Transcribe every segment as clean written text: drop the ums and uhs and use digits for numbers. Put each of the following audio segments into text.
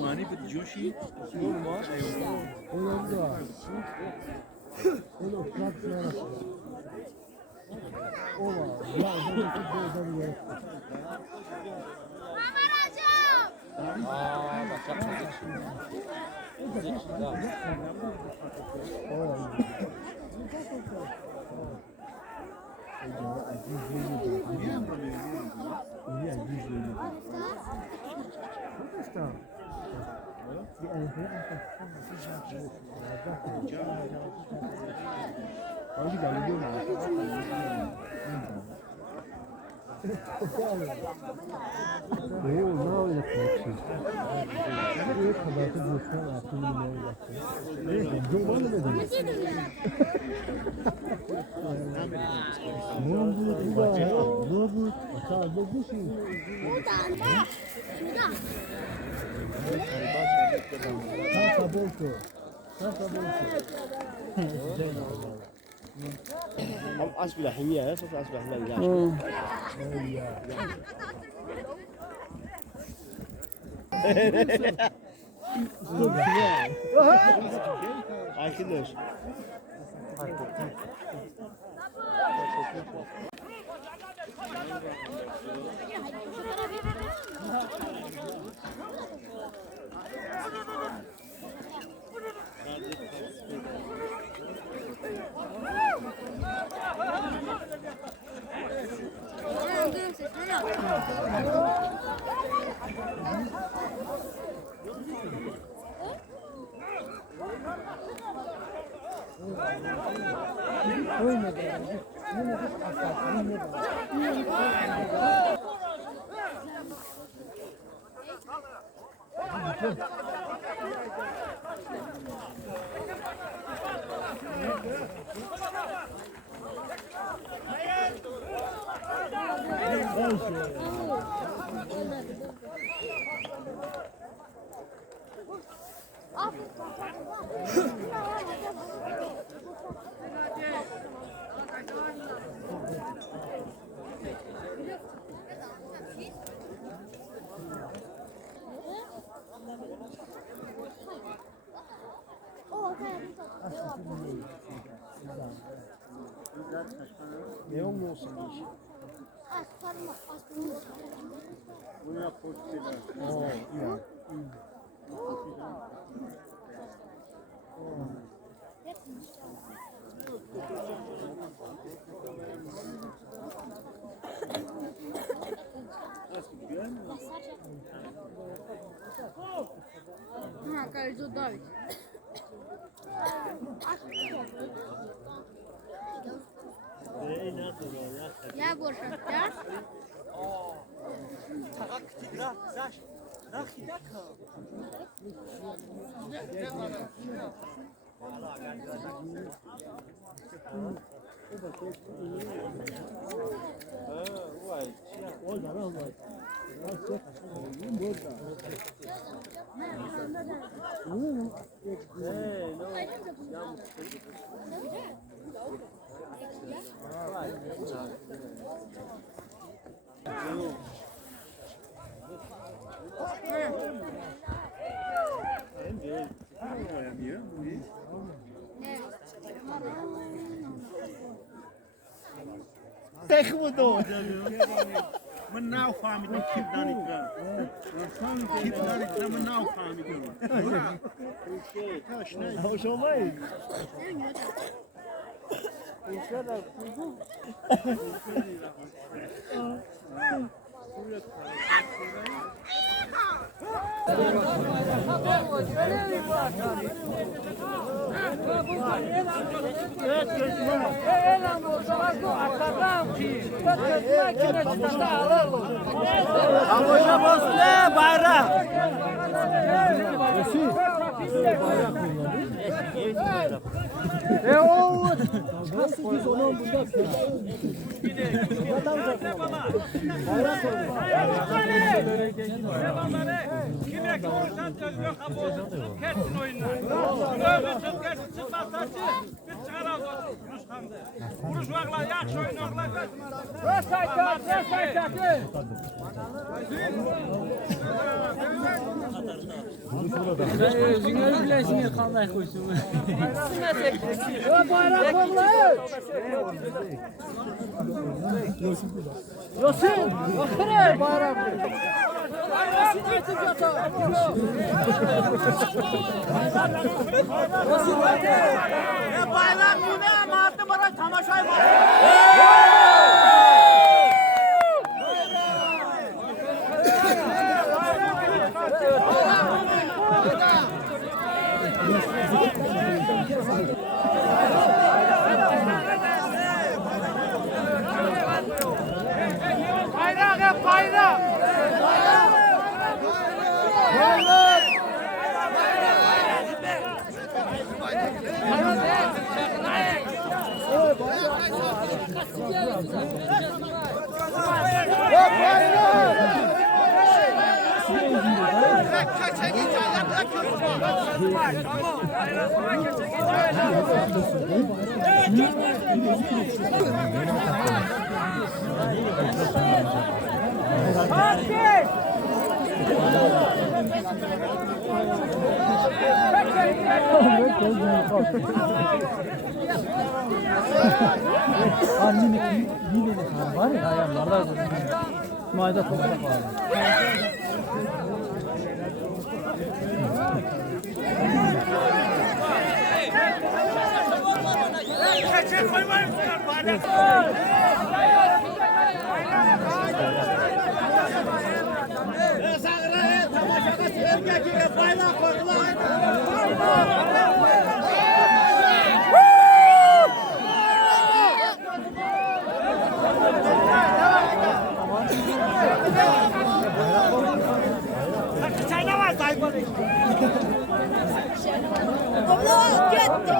مانی به جوشی أصبح حمية سوف أصبح ملجأ. Arkadaş. Ne olmuyorsun iş? Bu ya portföyler. Oo, iyi. Ага, кажется, давит. Я больше, да? Tek mi doğru? من ناو فهمیدم کیف دانشگاه کیف دانشگاه من ناو فهمیدم Hoş olmayın. Amca basle bayrak. O Kim vurursan söz yok ama kessin oyunlar. Öyle söz kessin çıkmazsa biz çıkaralım. Vuruş vaklar, yakış oyun vaklar. Özünü biləşini qalay qoysun. Bayrak vaklar. Yosun, bakırır bayrak. Bayrak artık yata. Bayrak yine martı bana tamaşay var. Bayrak hep bayrak. Anneni iyi var ya ayarlarda mayda toprak var. Kaçır koymayın bayrak. Tamaşada erkek bayrak koydular. Çayda var sayfalı. Allah gitti.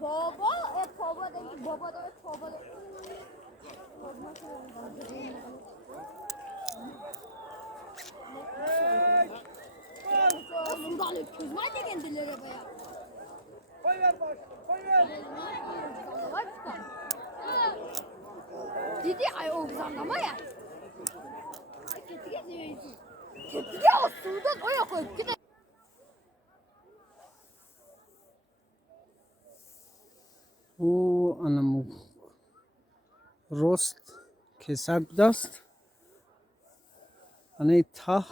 Baba, baba dedi, baba da baba da. Sudan öpüyoruz. Var ya kendileri baya. Koy ver baş, koy ver. Dedi ay o zanlama ya. Kötü geziyor. Kötü ya o sudan o yok öptü de. او انمو رست که سگ دست Hani tah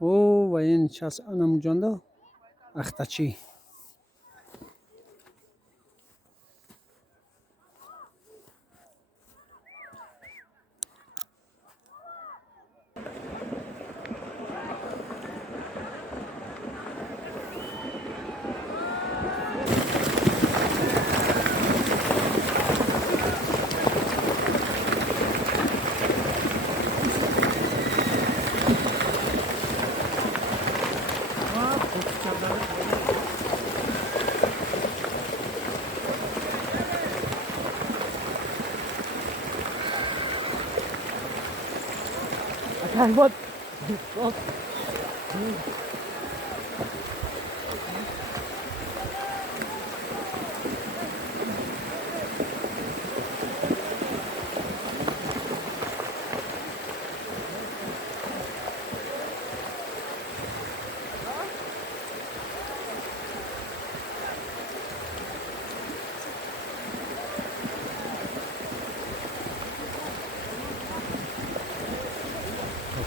o ve en ças anamujanda ahtaçi. Bot.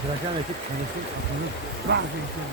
Bırakan ekip kendisi kapını bazı işler